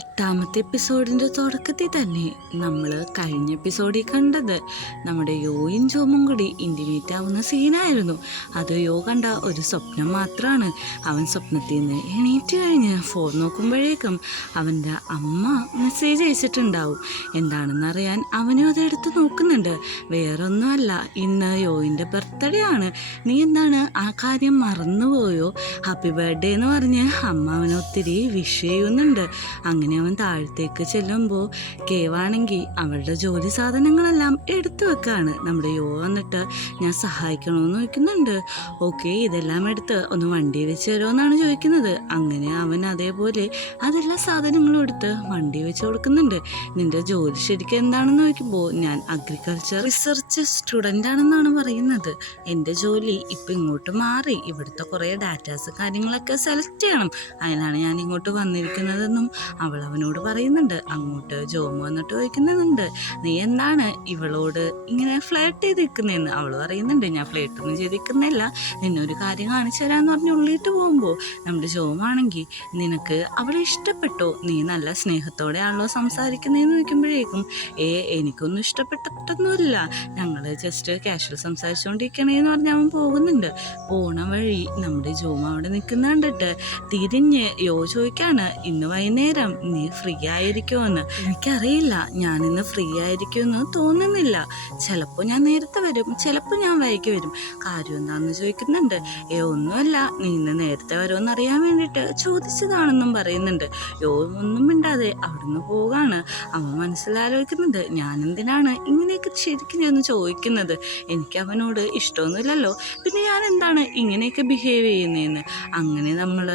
എട്ടാമത്തെ എപ്പിസോഡിൻ്റെ തുടക്കത്തിൽ തന്നെ നമ്മൾ കഴിഞ്ഞ എപ്പിസോഡിൽ കണ്ടത് നമ്മുടെ യോയും ജോമും കൂടി ഇൻറ്റിമേറ്റ് ആവുന്ന സീനായിരുന്നു. അത് യോ കണ്ട ഒരു സ്വപ്നം മാത്രമാണ്. അവൻ സ്വപ്നത്തിൽ നിന്ന് എണീറ്റ് കഴിഞ്ഞ് ഫോൺ നോക്കുമ്പോഴേക്കും അവൻ്റെ അമ്മ മെസ്സേജ് അയച്ചിട്ടുണ്ടാവും. എന്താണെന്നറിയാൻ അവനും അതെടുത്ത് നോക്കുന്നുണ്ട്. വേറൊന്നുമല്ല, ഇന്ന് യോയിൻ്റെ ബർത്ത്ഡേ ആണ്. നീ എന്താണ് ആ കാര്യം മറന്നുപോയോ? ഹാപ്പി ബർത്ത്ഡേ എന്ന് പറഞ്ഞ് അമ്മ അവനെ ഒത്തിരി വിഷ് ചെയ്യുന്നുണ്ട്. അങ്ങനെ അവൻ താഴത്തേക്ക് ചെല്ലുമ്പോൾ കേവാണെങ്കിൽ അവളുടെ ജോലി സാധനങ്ങളെല്ലാം എടുത്തു വെക്കാണ്. നമ്മുടെ യോ വന്നിട്ട് ഞാൻ സഹായിക്കണമെന്ന് ചോദിക്കുന്നുണ്ട്. ഓക്കെ, ഇതെല്ലാം എടുത്ത് ഒന്ന് വണ്ടി വെച്ച് തരുമെന്നാണ് ചോദിക്കുന്നത്. അങ്ങനെ അവൻ അതേപോലെ അതെല്ലാ സാധനങ്ങളും എടുത്ത് വണ്ടി വെച്ച് കൊടുക്കുന്നുണ്ട്. നിന്റെ ജോലി ശരിക്കും എന്താണെന്ന് ചോദിക്കുമ്പോൾ ഞാൻ അഗ്രികൾച്ചർ റിസർച്ച് സ്റ്റുഡൻ്റ് ആണെന്നാണ് പറയുന്നത്. എൻ്റെ ജോലി ഇപ്പം ഇങ്ങോട്ട് മാറി, ഇവിടുത്തെ കുറേ ഡാറ്റാസ് കാര്യങ്ങളൊക്കെ സെലക്ട് ചെയ്യണം, അതിനാണ് ഞാൻ ഇങ്ങോട്ട് വന്നിരിക്കുന്നതെന്നും അവനോട് പറയുന്നുണ്ട്. അങ്ങോട്ട് ജോമു വന്നിട്ട് ചോദിക്കുന്നുണ്ട്, നീ എന്താണ് ഇവളോട് ഇങ്ങനെ ഫ്ലേർട്ട് ചെയ്ത് നിൽക്കുന്നതെന്ന്. അവൾ പറയുന്നുണ്ട്, ഞാൻ ഫ്ലേർട്ടൊന്നും ചെയ്തിരിക്കുന്നില്ല, നിന്നൊരു കാര്യം കാണിച്ചു തരാമെന്ന് പറഞ്ഞ് ഉള്ളിട്ട് പോകുമ്പോൾ നമ്മുടെ ജോമാണെങ്കിൽ, നിനക്ക് അവളെ ഇഷ്ടപ്പെട്ടോ? നീ നല്ല സ്നേഹത്തോടെയാണല്ലോ സംസാരിക്കുന്നതെന്ന് ചോദിക്കുമ്പോഴേക്കും എനിക്കൊന്നും ഇഷ്ടപ്പെട്ടിട്ടൊന്നുമില്ല, ഞങ്ങൾ ജസ്റ്റ് കാഷ്വൽ സംസാരിച്ചുകൊണ്ടിരിക്കണേന്ന് പറഞ്ഞ് അവൻ പോകുന്നുണ്ട്. പോണ വഴി നമ്മുടെ ജോമ അവിടെ നിൽക്കുന്ന കണ്ടിട്ട് തിരിഞ്ഞ് യോ ചോദിക്കാണ്, ഇന്ന് വൈകുന്നേരം നീ ഫ്രീ ആയിരിക്കുമെന്ന്. എനിക്കറിയില്ല, ഞാനിന്ന് ഫ്രീ ആയിരിക്കുമെന്ന് തോന്നുന്നില്ല. ചിലപ്പോൾ ഞാൻ നേരത്തെ വരും, ചിലപ്പോൾ ഞാൻ വൈകി വരും. കാര്യം എന്താണെന്ന് ചോദിക്കുന്നുണ്ട്. ഒന്നുമല്ല, നീ ഇന്ന് നേരത്തെ വരുമെന്ന് അറിയാൻ വേണ്ടിയിട്ട് ചോദിച്ചതാണെന്നും പറയുന്നുണ്ട്. ഒന്നും മിണ്ടാതെ അവിടുന്ന് പോകാണ്. അവൻ മനസ്സിലാലോചിക്കുന്നുണ്ട്, ഞാനെന്തിനാണ് ഇങ്ങനെയൊക്കെ ശരിക്കും ഞാൻ ചോദിക്കുന്നത്? എനിക്ക് അവനോട് ഇഷ്ടമൊന്നുമില്ലല്ലോ, പിന്നെ ഞാൻ എന്താണ് ഇങ്ങനെയൊക്കെ ബിഹേവ് ചെയ്യുന്നതെന്ന്. അങ്ങനെ നമ്മൾ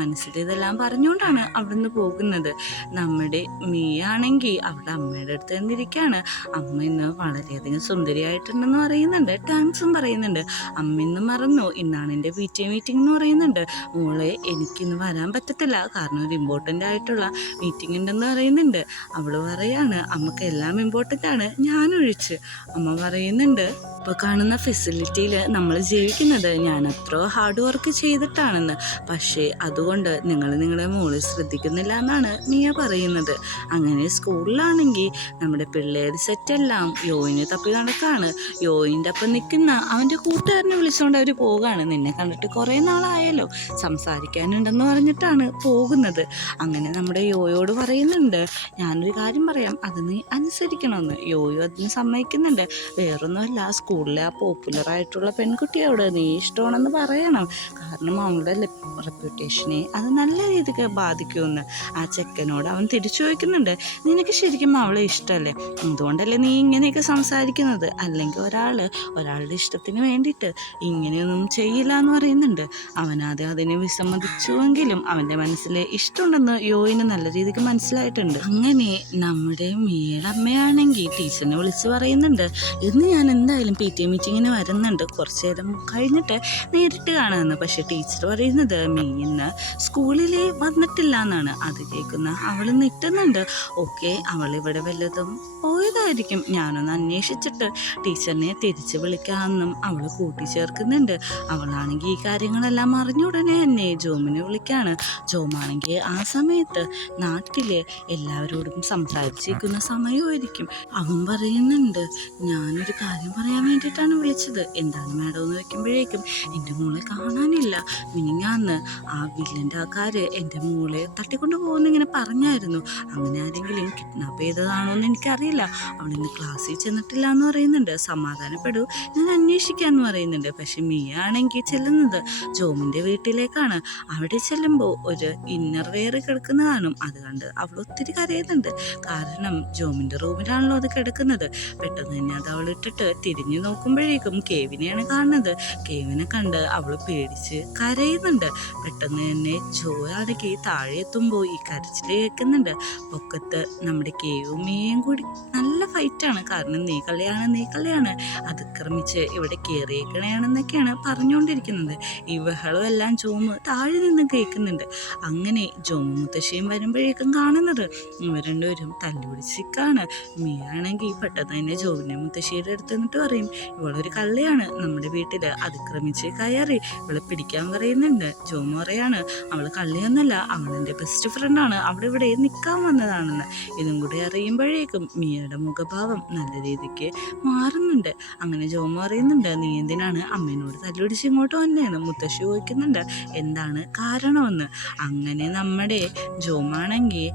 മനസ്സിൽ ഇതെല്ലാം പറഞ്ഞുകൊണ്ടാണ് അവിടുന്ന് പോകുന്നത്. നമ്മുടെ മീയാണെങ്കിൽ അവളുടെ അമ്മയുടെ അടുത്ത് തന്നിരിക്കുകയാണ്. അമ്മ ഇന്ന് വളരെയധികം സുന്ദരിയായിട്ടുണ്ടെന്ന് പറയുന്നുണ്ട്. താങ്ക്സും പറയുന്നുണ്ട്. അമ്മ ഇന്ന് മറന്നു, ഇന്നാണ് എൻ്റെ PTA മീറ്റിംഗ് എന്ന് പറയുന്നുണ്ട്. മോളെ, എനിക്കിന്ന് വരാൻ പറ്റത്തില്ല, കാരണം ഒരു ഇമ്പോർട്ടൻ്റ് ആയിട്ടുള്ള മീറ്റിംഗ് ഉണ്ടെന്ന് പറയുന്നുണ്ട്. അവൾ പറയാണ്, അമ്മക്ക് എല്ലാം ഇമ്പോർട്ടൻ്റ് ആണ്, ഞാനൊഴിച്ച്. അമ്മ പറയുന്നുണ്ട്, ഇപ്പോൾ കാണുന്ന ഫെസിലിറ്റിയിൽ നമ്മൾ ജീവിക്കുന്നത് ഞാൻ അത്ര ഹാർഡ് വർക്ക് ചെയ്തിട്ടാണെന്ന്, പക്ഷേ അതുകൊണ്ട് നിങ്ങൾ നിങ്ങളുടെ മോളിൽ ശ്രദ്ധിക്കുന്നില്ല എന്നാണ് മിയ പറയുന്നത്. അങ്ങനെ സ്കൂളിലാണെങ്കിൽ നമ്മുടെ പിള്ളേർ സെറ്റെല്ലാം യോയിനെ തപ്പി നടക്കാണ്. യോയിൻ്റെ അപ്പം നിൽക്കുന്ന അവൻ്റെ കൂട്ടുകാരനെ വിളിച്ചുകൊണ്ട് അവർ പോവുകയാണ്. നിന്നെ കണ്ടിട്ട് കുറേ നാളായല്ലോ, സംസാരിക്കാനുണ്ടെന്ന് പറഞ്ഞിട്ടാണ് പോകുന്നത്. അങ്ങനെ നമ്മുടെ യോയോട് പറയുന്നുണ്ട്, ഞാനൊരു കാര്യം പറയാം, അത് നീ അനുസരിക്കണമെന്ന്. യോയോ അതിന് സമ്മതിക്കുന്നുണ്ട്. വേറൊന്നുമല്ല, സ്കൂളിലെ ആ പോപ്പുലറായിട്ടുള്ള പെൺകുട്ടിയോട് നീ ഇഷ്ടമാണെന്ന് പറയണം, കാരണം അവളുടെ റെപ്യൂട്ടേഷനെ അത് നല്ല രീതിക്ക് ബാധിക്കുമെന്ന്. ആ ചെക്കനോട് അവൻ തിരിച്ചു ചോദിക്കുന്നുണ്ട്, നിനക്ക് ശരിക്കും അവളെ ഇഷ്ടമല്ലേ? അതുകൊണ്ടല്ലേ നീ ഇങ്ങനെയൊക്കെ സംസാരിക്കുന്നത്? അല്ലെങ്കിൽ ഒരാളുടെ ഇഷ്ടത്തിന് വേണ്ടിയിട്ട് ഇങ്ങനെയൊന്നും ചെയ്യില്ല എന്ന് പറയുന്നുണ്ട്. അവനാദ്യം അതിനെ വിസമ്മതിച്ചുവെങ്കിലും അവൻ്റെ മനസ്സിൽ ഇഷ്ടമുണ്ടെന്ന് യോയിന് നല്ല രീതിക്ക് മനസ്സിലായിട്ടുണ്ട്. അങ്ങനെ നമ്മുടെ മിയയുടെ അമ്മയാണെങ്കിൽ ടീച്ചറിനെ വിളിച്ച് പറയുന്നുണ്ട്, ഇന്ന് ഞാൻ എന്തായാലും PTA മീറ്റിങ്ങിന് വരുന്നുണ്ട്, കുറച്ച് നേരം കഴിഞ്ഞിട്ട് നേരിട്ട് കാണുമെന്ന്. പക്ഷേ ടീച്ചർ പറയുന്നത് ഇന്ന് സ്കൂളിൽ വന്നിട്ടില്ല എന്നാണ്. അത് കേൾക്കുന്ന അവൾ നിൽക്കുന്നുണ്ട്. ഓക്കെ, അവളിവിടെ വല്ലതും പോയതായിരിക്കും, ഞാനൊന്ന് അന്വേഷിച്ചിട്ട് ടീച്ചറിനെ തിരിച്ച് വിളിക്കാമെന്നും അവൾ കൂട്ടിച്ചേർക്കുന്നുണ്ട്. അവളാണെങ്കിൽ ഈ കാര്യങ്ങളെല്ലാം അറിഞ്ഞുടനെ തന്നെ ജോമിനെ വിളിക്കുകയാണ്. ജോമാണെങ്കിൽ ആ സമയത്ത് നാട്ടിലെ എല്ലാവരോടും സംസാരിച്ചിരിക്കുന്ന സമയമായിരിക്കും. അവൻ പറയുന്നുണ്ട്, ഞാനൊരു കാര്യം പറയാൻ വേണ്ടിയിട്ടാണ് വിളിച്ചത്. എന്താണ് മാഡം എന്ന് വയ്ക്കുമ്പോഴേക്കും, എൻ്റെ മോളെ കാണാനില്ല. മിനിങ്ങാന്ന് ആ വില്ലൻ്റെ ആൾക്കാർ എൻ്റെ മോളെ തട്ടിക്കൊണ്ട് പോകുന്നിങ്ങനെ പറഞ്ഞായിരുന്നു. അങ്ങനെ ആരെങ്കിലും കിഡ്നാപ്പ് ചെയ്തതാണോ എന്ന് എനിക്കറിയില്ല. അവളിന്ന് ക്ലാസ്സിൽ ചെന്നിട്ടില്ല എന്ന് പറയുന്നുണ്ട്. സമാധാനപ്പെടൂ, ഞാൻ അന്വേഷിക്കാമെന്ന് പറയുന്നുണ്ട്. പക്ഷെ മിയ ആണെങ്കിൽ ചെല്ലുന്നത് ജോമിൻ്റെ വീട്ടിലേക്കാണ്. അവിടെ ചെല്ലുമ്പോൾ ഒരു ഇന്നർ വെയർ കിടക്കുന്ന കാണും. അത് കണ്ട് അവൾ ഒത്തിരി കരയുന്നുണ്ട്. കാരണം ജോമിൻ്റെ റൂമിലാണല്ലോ അത് കിടക്കുന്നത്. പെട്ടെന്ന് തന്നെ അത് അവൾ ഇട്ടിട്ട് തിരിഞ്ഞു നോക്കുമ്പോഴേക്കും കേവിനെയാണ് കാണുന്നത്. കേവിനെ കണ്ട് അവൾ പേടിച്ച് കരയുന്നുണ്ട്. പെട്ടെന്ന് തന്നെ ജോ ആണെങ്കിൽ താഴെ എത്തുമ്പോൾ ഈ കരച്ചിൽ കേൾക്കുന്നുണ്ട്. പൊക്കത്ത് നമ്മുടെ കേവും മീയും കൂടി നല്ല ഫൈറ്റാണ്. കാരണം നീ കളിയാണ് അതിക്രമിച്ച് ഇവിടെ കയറിയേക്കണയാണെന്നൊക്കെയാണ് പറഞ്ഞുകൊണ്ടിരിക്കുന്നത്. ഈ ബഹളം എല്ലാം ജോമ് താഴെ നിന്ന് കേൾക്കുന്നുണ്ട്. അങ്ങനെ ജോമു മുത്തശ്ശിയും വരുമ്പോഴേക്കും കാണുന്നത് ഇവർ രണ്ടുപേരും തല്ലുപിടിച്ചിരിക്കുകയാണ്. മീയാണെങ്കിൽ പെട്ടെന്ന് തന്നെ ജോമിനെ മുത്തശ്ശിയുടെ അടുത്ത് നിന്നിട്ട് പറയും, ഇവളൊരു കള്ളിയാണ്, നമ്മുടെ വീട്ടിൽ അതിക്രമിച്ച് കയറി ഇവളെ പിടിക്കാൻ പറയുന്നുണ്ട്. ജോമു പറയാണ് അവൾ കള്ളിയൊന്നല്ല, അവളെൻ്റെ ബെസ്റ്റ് ഫ്രണ്ടാണ്, അവിടെ ഇവിടെ നിൽക്കാൻ വന്നതാണെന്ന്. ഇതും കൂടി അറിയുമ്പോഴേക്കും മിയയുടെ മുഖഭാവം നല്ല രീതിക്ക് മാറുന്നുണ്ട്. അങ്ങനെ ജോമു പറയുന്നുണ്ട്, നീ എന്തിനാണ് അമ്മേനോട് തല്ലുപിടിച്ച് ഇങ്ങോട്ട് വന്നേന്ന് മുത്തശ്ശി ചോദിക്കുന്നുണ്ട് എന്താണ് കാരണമെന്ന്. അങ്ങനെ നമ്മുടെ ജോമാണെങ്കിൽ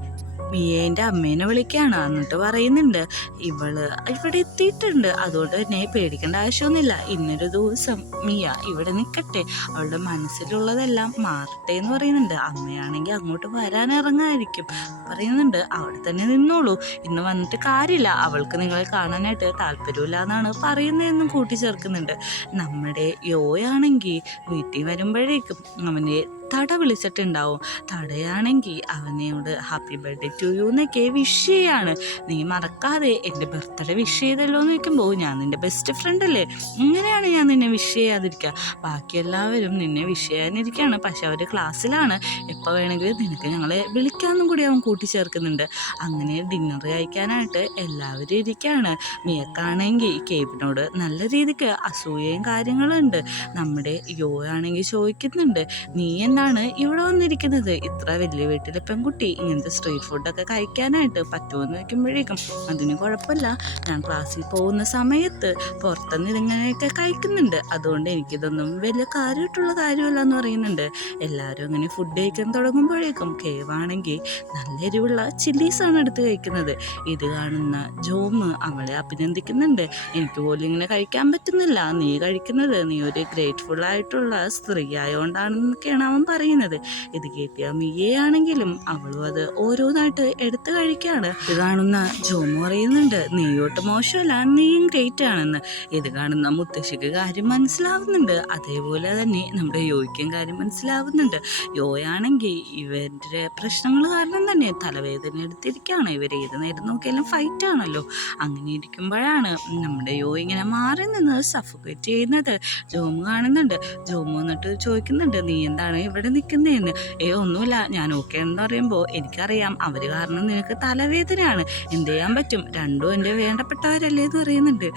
മിയേൻ്റെ അമ്മേനെ വിളിക്കുകയാണ്. എന്നിട്ട് പറയുന്നുണ്ട് ഇവിടെ എത്തിയിട്ടുണ്ട്, അതുകൊണ്ട് തന്നെ പേടിക്കേണ്ട ആവശ്യമൊന്നുമില്ല. ഇന്നൊരു ദിവസം മിയ ഇവിടെ നിൽക്കട്ടെ, അവളുടെ മനസ്സിലുള്ളതെല്ലാം മാറട്ടെ എന്ന് പറയുന്നുണ്ട്. അമ്മയാണെങ്കിൽ അങ്ങോട്ട് വരാൻ ഇറങ്ങായിരിക്കും, പറയുന്നുണ്ട് അവിടെ തന്നെ നിന്നോളൂ, ഇന്ന് വന്നിട്ട് കാര്യമില്ല, അവൾക്ക് നിങ്ങളെ കാണാനായിട്ട് താല്പര്യമില്ല എന്നാണ് പറയുന്നതെന്നും കൂട്ടിച്ചേർക്കുന്നുണ്ട്. നമ്മുടെ യോയാണെങ്കിൽ വീട്ടിൽ വരുമ്പോഴേക്കും അവൻ്റെ തട വിളിച്ചിട്ടുണ്ടാവും. തടയാണെങ്കിൽ അവനോട് ഹാപ്പി ബർത്ത്ഡേ ടു യു എന്നൊക്കെ വിഷ് ചെയ്യാണ്. നീ മറക്കാതെ എൻ്റെ ബർത്ത്ഡേ വിഷ് ചെയ്തല്ലോ എന്ന് ചോദിക്കുമ്പോൾ ഞാൻ നിൻ്റെ ബെസ്റ്റ് ഫ്രണ്ട് അല്ലേ, ഇങ്ങനെയാണ് ഞാൻ നിന്നെ വിഷ് ചെയ്യാതിരിക്കുക, ബാക്കി എല്ലാവരും നിന്നെ വിഷ് ചെയ്യാനിരിക്കുകയാണ്, പക്ഷെ അവർ ക്ലാസ്സിലാണ്, എപ്പോൾ വേണമെങ്കിലും നിനക്ക് ഞങ്ങളെ വിളിക്കാമെന്നും കൂടി അവൻ കൂട്ടിച്ചേർക്കുന്നുണ്ട്. അങ്ങനെ ഡിന്നർ കഴിക്കാനായിട്ട് എല്ലാവരും ഇരിക്കുകയാണ്. മിയക്കാണെങ്കിൽ കേബിനോട് നല്ല രീതിക്ക് അസൂയയും കാര്യങ്ങളുണ്ട്. നമ്മുടെ യോ ആണെങ്കിൽ ചോദിക്കുന്നുണ്ട്, നീ എന്താണ് ഇവിടെ വന്നിരിക്കുന്നത്, ഇത്ര വലിയ വീട്ടിലെ പെൺകുട്ടി ഇങ്ങനത്തെ സ്ട്രീറ്റ് ഫുഡൊക്കെ കഴിക്കാനായിട്ട് പറ്റുമെന്ന് വയ്ക്കുമ്പോഴേക്കും അതിന് കുഴപ്പമില്ല, ഞാൻ ക്ലാസ്സിൽ പോകുന്ന സമയത്ത് പുറത്തുനിന്ന് ഇങ്ങനെയൊക്കെ കഴിക്കുന്നുണ്ട്, അതുകൊണ്ട് എനിക്കിതൊന്നും വലിയ കാര്യമായിട്ടുള്ള കാര്യമല്ല എന്ന് പറയുന്നുണ്ട്. എല്ലാവരും അങ്ങനെ ഫുഡ് കഴിക്കാൻ തുടങ്ങുമ്പോഴേക്കും കേവാണെങ്കിൽ നല്ല എരിവുള്ള ചില്ലീസാണ് എടുത്ത് കഴിക്കുന്നത്. ഇത് കാണുന്ന ജോമ് അവളെ അഭിനന്ദിക്കുന്നുണ്ട്. എനിക്ക് പോലും ഇങ്ങനെ കഴിക്കാൻ പറ്റുന്നില്ല, നീ കഴിക്കുന്നത് നീ ഒരു ഗ്രേറ്റ്ഫുൾ ആയിട്ടുള്ള സ്ത്രീ ആയതുകൊണ്ടാണെന്നൊക്കെയാണ് അവൻ പറയുന്നത്. ഇത് കേട്ടിയ മിയയാണെങ്കിലും അവളും അത് ഓരോന്നായിട്ട് എടുത്ത് കഴിക്കുകയാണ്. ഇത് കാണുന്ന ജോമു പറയുന്നുണ്ട്, നീയോട്ട് മോശമല്ല, നീയും ഗ്രേറ്റ് ആണെന്ന്. ഇത് കാണുന്ന മുത്തശ്ശിക്ക് കാര്യം മനസ്സിലാവുന്നുണ്ട്, അതേപോലെ തന്നെ നമ്മുടെ യോയ്ക്കും കാര്യം മനസ്സിലാവുന്നുണ്ട്. യോയാണെങ്കിൽ ഇവരുടെ പ്രശ്നങ്ങൾ കാരണം തന്നെ തലവേദന എടുത്തിരിക്കുകയാണ്. ഇവർ ഏത് നേരം നോക്കിയാലും ഫൈറ്റ് ആണല്ലോ. അങ്ങനെ ഇരിക്കുമ്പോഴാണ് നമ്മുടെ യോ ഇങ്ങനെ മാറി നിന്ന് സഫോക്കേറ്റ് ചെയ്യുന്നത് ജോമു കാണുന്നുണ്ട്. ജോമു എന്നിട്ട് ചോദിക്കുന്നുണ്ട്, നീ എന്താണ് ഇവിടെ നിൽക്കുന്നതെന്ന്. ഒന്നുമില്ല, ഞാൻ ഓക്കെ എന്ന് പറയുമ്പോൾ എനിക്കറിയാം അവർ കാരണം നിനക്ക് തലവേദനയാണ്, എന്ത് ചെയ്യാൻ പറ്റും, രണ്ടും എൻ്റെ വേണ്ടപ്പെട്ടവരല്ലേ എന്ന് പറയുന്നുണ്ട്.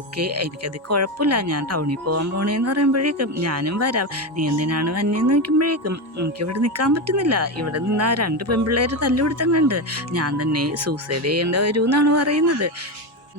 ഓക്കെ, എനിക്കത് കുഴപ്പമില്ല, ഞാൻ ടൗണിൽ പോകാൻ പോണേന്ന് പറയുമ്പോഴേക്കും ഞാനും വരാം, നീ എന്തിനാണ് വന്നേന്ന് നോക്കുമ്പോഴേക്കും എനിക്കിവിടെ നിൽക്കാൻ പറ്റുന്നില്ല, ഇവിടെ നിന്നാ 2 പെൺപിള്ളേർ തല്ലുപിടുത്തങ്ങളുണ്ട്, ഞാൻ തന്നെ സൂസൈഡ് ചെയ്യേണ്ട വരുമെന്നാണ് പറയുന്നത്.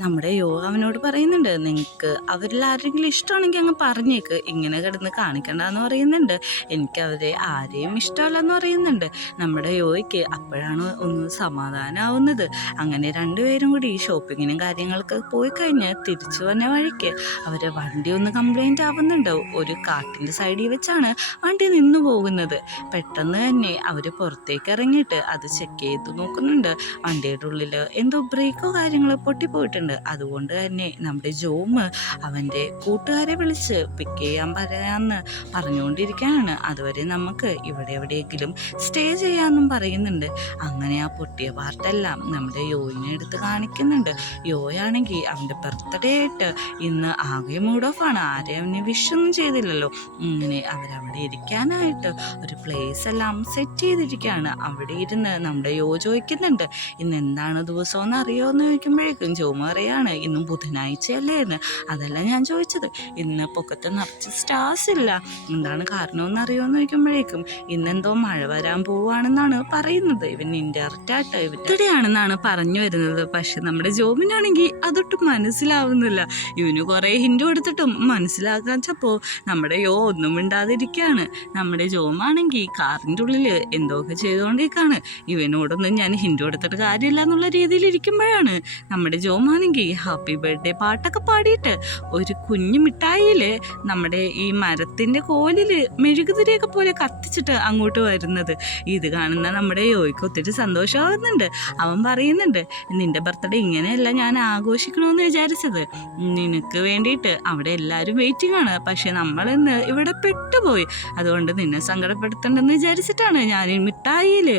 നമ്മുടെ യോ അവനോട് പറയുന്നുണ്ട്, നിങ്ങൾക്ക് അവരിൽ ആരെങ്കിലും ഇഷ്ടമാണെങ്കിൽ അങ്ങ് പറഞ്ഞേക്ക്, ഇങ്ങനെ കിടന്ന് കാണിക്കണ്ടെന്ന് പറയുന്നുണ്ട്. എനിക്ക് അവരെ ആരെയും ഇഷ്ടമല്ലെന്ന് പറയുന്നുണ്ട്. നമ്മുടെ യോയ്ക്ക് അപ്പോഴാണ് ഒന്ന് സമാധാനമാവുന്നത്. അങ്ങനെ 2 പേരും കൂടി ഷോപ്പിങ്ങിനും കാര്യങ്ങളൊക്കെ പോയി കഴിഞ്ഞ് തിരിച്ചു വന്ന വഴിക്ക് അവരെ വണ്ടി ഒന്ന് കംപ്ലൈൻറ്റ് ആവുന്നുണ്ട്. ഒരു കാട്ടിൻ്റെ സൈഡിൽ വെച്ചാണ് വണ്ടി നിന്നു പോകുന്നത്. പെട്ടെന്ന് തന്നെ അവർ പുറത്തേക്ക് ഇറങ്ങിയിട്ട് അത് ചെക്ക് ചെയ്ത് നോക്കുന്നുണ്ട്. വണ്ടിയുടെ ഉള്ളിൽ എന്തോ ബ്രേക്കോ കാര്യങ്ങളോ പൊട്ടിപ്പോയിട്ടുണ്ട്. അതുകൊണ്ട് തന്നെ നമ്മുടെ ജോമ് അവൻ്റെ കൂട്ടുകാരെ വിളിച്ച് പിക്ക് ചെയ്യാൻ പറയാമെന്ന് പറഞ്ഞുകൊണ്ടിരിക്കുകയാണ്. അതുവരെ നമുക്ക് ഇവിടെ എവിടെയെങ്കിലും സ്റ്റേ ചെയ്യാമെന്നും പറയുന്നുണ്ട്. അങ്ങനെ ആ പൊട്ടിയ പാർട്ടെല്ലാം നമ്മുടെ യോയിനെ എടുത്ത് കാണിക്കുന്നുണ്ട്. യോയാണെങ്കിൽ അവൻ്റെ ബർത്ത്ഡേ ആയിട്ട് ഇന്ന് ആകെ മൂഡ് ഓഫാണ്, ആരെയും അവനെ വിഷൊന്നും ചെയ്തില്ലല്ലോ. ഇങ്ങനെ അവരവിടെ ഇരിക്കാനായിട്ട് ഒരു പ്ലേസ് എല്ലാം സെറ്റ് ചെയ്തിരിക്കുകയാണ്. അവിടെ ഇരുന്ന് നമ്മുടെ യോ ചോദിക്കുന്നുണ്ട്, ഇന്ന് എന്താണ് ദിവസമെന്ന് അറിയുമോ എന്ന് ചോദിക്കുമ്പോഴേക്കും ജോമ പറയാണ്, ഇന്നും ബുധനാഴ്ചയല്ലേ എന്ന്. അതല്ല ഞാൻ ചോദിച്ചത്, ഇന്ന് പൊക്കത്ത് നിറച്ച് സ്റ്റാർസ് ഇല്ല, എന്താണ് കാരണമെന്ന് അറിയുമെന്ന് ചോദിക്കുമ്പോഴേക്കും ഇന്നെന്തോ മഴ വരാൻ പോവുകയാണെന്നാണ് പറയുന്നത്. ഇവൻ ഇൻഡയറക്റ്റായിട്ട് ഇവിടെയാണെന്നാണ് പറഞ്ഞു വരുന്നത്. പക്ഷെ നമ്മുടെ ജോമിനാണെങ്കിൽ അതൊട്ടും മനസ്സിലാവുന്നില്ല. ഇവന് കുറേ ഹിൻഡ് കൊടുത്തിട്ടും മനസ്സിലാക്കാൻ ചപ്പോൾ നമ്മുടെ യോ ഒന്നും മിണ്ടാതിരിക്കുകയാണ്. നമ്മുടെ ജോമാണെങ്കിൽ കാറിൻ്റെ ഉള്ളിൽ എന്തൊക്കെ ചെയ്തുകൊണ്ടിരിക്കുകയാണ്. ഇവനോടൊന്നും ഞാൻ ഹിൻഡ് കൊടുത്തിട്ട് കാര്യമില്ല എന്നുള്ള രീതിയിൽ ഇരിക്കുമ്പോഴാണ് നമ്മുടെ ജോമാണെങ്കിൽ ഹാപ്പി ബർത്ത്ഡേ പാട്ടൊക്കെ പാടിയിട്ട് ഒരു കുഞ്ഞു മിഠായിയിൽ നമ്മുടെ ഈ മരത്തിൻ്റെ കോലിൽ മെഴുകുതിരിയൊക്കെ പോലെ കത്തിച്ചിട്ട് അങ്ങോട്ട് വരുന്നത്. ഇത് കാണുന്ന നമ്മുടെ യോയ്ക്ക് ഒത്തിരി സന്തോഷമാകുന്നുണ്ട്. അവൻ പറയുന്നുണ്ട്, നിൻ്റെ ബർത്ത്ഡേ ഇങ്ങനെയല്ല ഞാൻ ആഘോഷിക്കണമെന്ന് വിചാരിച്ചത്, നിനക്ക് വേണ്ടിയിട്ട് അവിടെ എല്ലാവരും വെയിറ്റിംഗ് ആണ്, പക്ഷെ നമ്മളിന്ന് ഇവിടെ പെട്ടുപോയി, അതുകൊണ്ട് നിന്നെ സങ്കടപ്പെടുത്തണ്ടെന്ന് വിചാരിച്ചിട്ടാണ് ഞാൻ ഈ മിഠായിയിൽ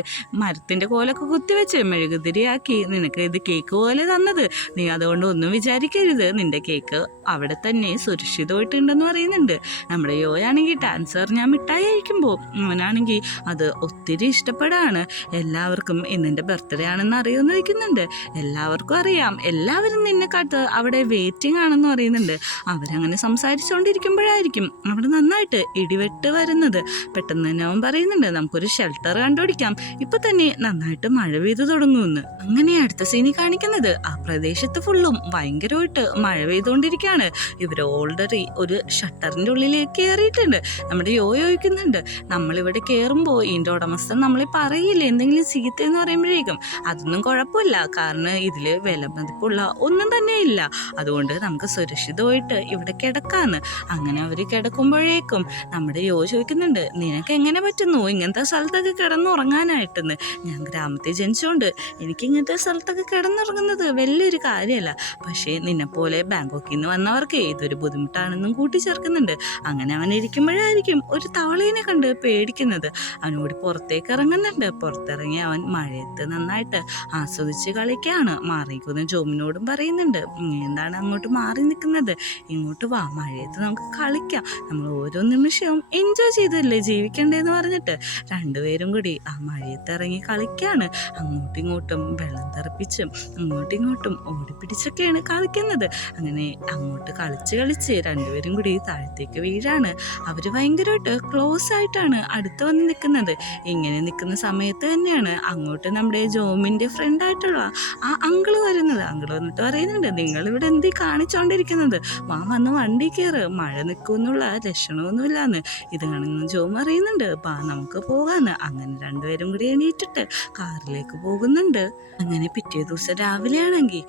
മരത്തിൻ്റെ കോലൊക്കെ കുത്തിവെച്ച് മെഴുകുതിരിയാക്കി നിനക്ക് ഇത് കേക്ക് പോലെ തന്നത്. നീ അതുകൊണ്ട് ഒന്നും വിചാരിക്കരുത്, നിന്റെ കേക്ക് അവിടെ തന്നെ സുരക്ഷിതമായിട്ടുണ്ടെന്ന് പറയുന്നുണ്ട്. നമ്മുടെ യോയാണെങ്കിൽ ഡാൻസർ ഞാൻ മിഠായി അയക്കുമ്പോൾ അവനാണെങ്കിൽ അത് ഒത്തിരി ഇഷ്ടപ്പെടാണ്. എല്ലാവർക്കും ഇന്നെൻ്റെ ബർത്ത്ഡേ ആണെന്ന് അറിയുമെന്ന് വയ്ക്കുന്നുണ്ട്. എല്ലാവർക്കും അറിയാം, എല്ലാവരും നിന്നെ കാത്ത് അവിടെ വെയിറ്റിംഗ് ആണെന്ന് പറയുന്നുണ്ട്. അവരങ്ങനെ സംസാരിച്ചുകൊണ്ടിരിക്കുമ്പോഴായിരിക്കും അവിടെ നന്നായിട്ട് ഇടിവെട്ട് വരുന്നത്. പെട്ടെന്ന് തന്നെ അവൻ പറയുന്നുണ്ട്, നമുക്കൊരു ഷെൽട്ടർ കണ്ടുപിടിക്കാം, ഇപ്പൊ തന്നെ നന്നായിട്ട് മഴ പെയ്തു തുടങ്ങുമെന്ന്. അങ്ങനെ അടുത്ത സീനി കാണിക്കുന്നത് ആ പ്രദേശത്ത് ഫുള്ളും ഭയങ്കരമായിട്ട് മഴ പെയ്തുകൊണ്ടിരിക്കുകയാണ്. ഇവർ ഓൾറെഡി ഒരു ഷട്ടറിൻ്റെ ഉള്ളിലേക്ക് കയറിയിട്ടുണ്ട്. നമ്മുടെ ചോദിക്കുന്നുണ്ട്, നമ്മളിവിടെ കയറുമ്പോൾ ഇതിൻ്റെ ഉടമസ്ഥൻ നമ്മളെ പറയില്ലേ എന്തെങ്കിലും ചീത്തയെന്ന് പറയുമ്പോഴേക്കും അതൊന്നും കുഴപ്പമില്ല, കാരണം ഇതിൽ വില മതിപ്പുള്ള ഒന്നും തന്നെ ഇല്ല, അതുകൊണ്ട് നമുക്ക് സുരക്ഷിതമായിട്ട് ഇവിടെ കിടക്കാന്ന്. അങ്ങനെ അവർ കിടക്കുമ്പോഴേക്കും നമ്മുടെ ചോദിക്കുന്നുണ്ട്, നിനക്ക് എങ്ങനെ പറ്റുന്നു ഇങ്ങനത്തെ സ്ഥലത്തൊക്കെ കിടന്നുറങ്ങാനായിട്ടെന്ന്. ഞാൻ ഗ്രാമത്തിൽ ജനിച്ചുകൊണ്ട് എനിക്ക് ഇങ്ങനത്തെ സ്ഥലത്തൊക്കെ കിടന്നുറങ്ങുന്നത് വലിയൊരു കാര്യമല്ല, പക്ഷേ നിന്നെപ്പോലെ ബാങ്കോക്കിൽ നിന്ന് വന്നവർക്ക് ഇതൊരു ബുദ്ധിമുട്ടാണെന്നും കൂട്ടിച്ചേർക്കുന്നുണ്ട്. അങ്ങനെ അവൻ ഇരിക്കുമ്പോഴായിരിക്കും ഒരു തവളേനെ കണ്ട് പേടിക്കുന്നത്. അവനോട് പുറത്തേക്ക് ഇറങ്ങുന്നുണ്ട്. പുറത്തിറങ്ങി അവൻ മഴയത്ത് നന്നായിട്ട് ആസ്വദിച്ച് കളിക്കുകയാണ്. മാറിയിരിക്കുന്ന ജോമിനോടും പറയുന്നുണ്ട്, എന്താണ് അങ്ങോട്ട് മാറി നിൽക്കുന്നത്, ഇങ്ങോട്ട് വാ, മഴയത്ത് നമുക്ക് കളിക്കാം, നമ്മൾ ഓരോ നിമിഷവും എൻജോയ് ചെയ്തല്ലേ ജീവിക്കണ്ടേന്ന് പറഞ്ഞിട്ട് രണ്ടുപേരും കൂടി ആ മഴയത്ത് ഇറങ്ങി കളിക്കുകയാണ്. അങ്ങോട്ടും ഇങ്ങോട്ടും വെള്ളം തെറിപ്പിച്ചും അങ്ങോട്ടും ഇങ്ങോട്ടും ഓടിപ്പിടിച്ചൊക്കെയാണ് കളിക്കുന്നത്. അങ്ങനെ അങ്ങോട്ട് കളിച്ച് രണ്ടുപേരും കൂടി താഴത്തേക്ക് വീഴാണ്. അവർ ഭയങ്കരമായിട്ട് ക്ലോസ് ആയിട്ടാണ് അടുത്ത് വന്ന് നിൽക്കുന്നത്. ഇങ്ങനെ നിൽക്കുന്ന സമയത്ത് തന്നെയാണ് അങ്ങോട്ട് നമ്മുടെ ജോമിൻ്റെ ഫ്രണ്ടായിട്ടുള്ള ആ അങ്കിള് വരുന്നത്. അങ്കിള് വന്നിട്ട് പറയുന്നുണ്ട്, നിങ്ങളിവിടെ എന്തീ കാണിച്ചോണ്ടിരിക്കുന്നത്, വന്ന് വണ്ടി കയറ്, മഴ നിൽക്കുമെന്നുള്ള ലക്ഷണമൊന്നുമില്ലാന്ന്. ഇത് കാണുന്ന ജോം അറിയുന്നുണ്ട്, നമുക്ക് പോകാന്ന്. അങ്ങനെ രണ്ടുപേരും കൂടി എണീറ്റിട്ട് കാറിലേക്ക് പോകുന്നുണ്ട്. അങ്ങനെ പിറ്റേ ദിവസം രാവിലെ ആണെങ്കിൽ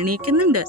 എണീക്കുന്നുണ്ട്.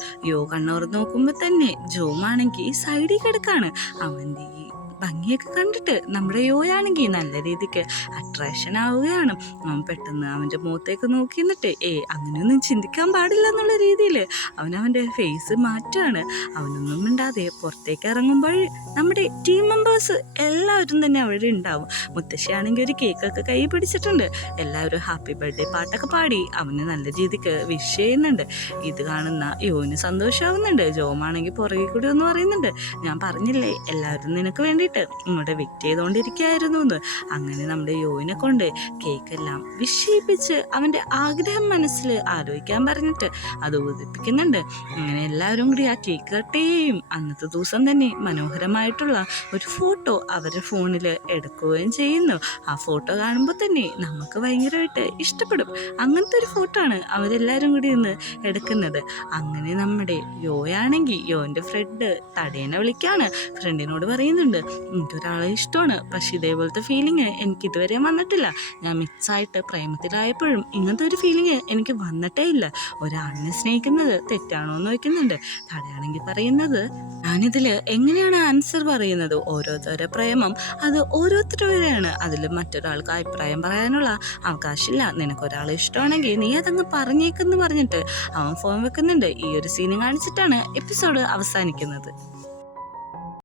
കണ്ണോർന്ന് നോക്കുമ്പോൾ തന്നെ ജോമാണെങ്കിൽ സൈഡിൽ കിടക്കാണ്. അവൻ്റെ ഈ ഭംഗിയൊക്കെ കണ്ടിട്ട് നമ്മുടെ യോയാണെങ്കിൽ നല്ല രീതിക്ക് അട്രാക്ഷൻ ആവുകയാണ്. അവൻ പെട്ടെന്ന് അവൻ്റെ മുഖത്തേക്ക് നോക്കി നിന്നിട്ട് അങ്ങനെയൊന്നും ചിന്തിക്കാൻ പാടില്ല എന്നുള്ള രീതിയിൽ അവൻ്റെ ഫേസ് മാറ്റാണ്. അവനൊന്നും മിണ്ടാതെ പുറത്തേക്ക് ഇറങ്ങുമ്പോൾ നമ്മുടെ ടീം മെമ്പേഴ്സ് എല്ലാവരും തന്നെ അവിടെ ഉണ്ടാവും. മുത്തശ്ശിയാണെങ്കിൽ ഒരു കേക്കൊക്കെ കൈ പിടിച്ചിട്ടുണ്ട്. എല്ലാവരും ഹാപ്പി ബർത്ത്ഡേ പാട്ടൊക്കെ പാടി അവന് നല്ല രീതിക്ക് വിഷ് ചെയ്യുന്നുണ്ട്. ഇത് കാണുന്ന യോന് സന്തോഷമാവുന്നുണ്ട്. ജോമാണെങ്കിൽ പുറകെ കൂടി ഒന്ന് പറയുന്നുണ്ട്, ഞാൻ പറഞ്ഞില്ലേ എല്ലാവരും നിനക്ക് വേണ്ടിയിട്ട് ഇങ്ങോട്ട് വെയിറ്റ് ചെയ്തുകൊണ്ടിരിക്കുകയായിരുന്നു എന്ന്. അങ്ങനെ നമ്മുടെ യോനെ കൊണ്ട് കേക്കെല്ലാം വിഷയിപ്പിച്ച് അവൻ്റെ ആഗ്രഹം മനസ്സിൽ ആലോചിക്കാൻ പറഞ്ഞിട്ട് അത് ഉദിപ്പിക്കുന്നുണ്ട്. അങ്ങനെ എല്ലാവരും കൂടി ആ കേക്ക് കട്ട് ചെയ്യുകയും അന്നത്തെ ദിവസം തന്നെ മനോഹരമായിട്ടുള്ള ഒരു ഫോട്ടോ അവരുടെ ഫോണിൽ എടുക്കുകയും ചെയ്യുന്നു. ആ ഫോട്ടോ കാണുമ്പോൾ തന്നെ നമുക്ക് ഭയങ്കരമായിട്ട് ഇഷ്ടപ്പെടും. അങ്ങനത്തെ ഒരു ഫോട്ടോ ആണ് അവരെല്ലാവരും കൂടി ഇന്ന് എടുക്കുന്നത്. അങ്ങനെ നമ്മുടെ യോയാണെങ്കിൽ യോൻ്റെ ഫ്രണ്ട് തടേനെ വിളിക്കാണ്. ഫ്രണ്ടിനോട് പറയുന്നുണ്ട്, എനിക്കൊരാളെ ഇഷ്ടമാണ്, പക്ഷെ ഇതേപോലത്തെ ഫീലിംഗ് എനിക്ക് ഇതുവരെ വന്നിട്ടില്ല. ഞാൻ മിക്സായിട്ട് പ്രേമത്തിലായപ്പോഴും ഇങ്ങനത്തെ ഒരു ഫീലിംഗ് എനിക്ക് വന്നിട്ടേ ഇല്ല. ഒരാളിനെ സ്നേഹിക്കുന്നത് തെറ്റാണോ എന്ന് വയ്ക്കുന്നുണ്ട്. തടയാണെങ്കിൽ പറയുന്നത്, ഞാനിതിൽ എങ്ങനെയാണ് ആൻസർ പറയുന്നത്, ഓരോരുത്തരുടെ പ്രേമം അത് ഓരോരുത്തരുടെയാണ്, അതിൽ മറ്റൊരാൾക്ക് അഭിപ്രായം പറയാനുള്ള അവകാശമില്ല. നിനക്കൊരാളെ ഇഷ്ടമാണെങ്കിൽ നീ അതങ്ങ് പറഞ്ഞേക്കെന്ന് പറഞ്ഞിട്ട് അവൻ ഫോൺ വെക്കുന്നുണ്ട്. ഈ ഒരു സീന് കാണിച്ചിട്ടാണ് എപ്പിസോഡ് അവസാനിക്കുന്നത്.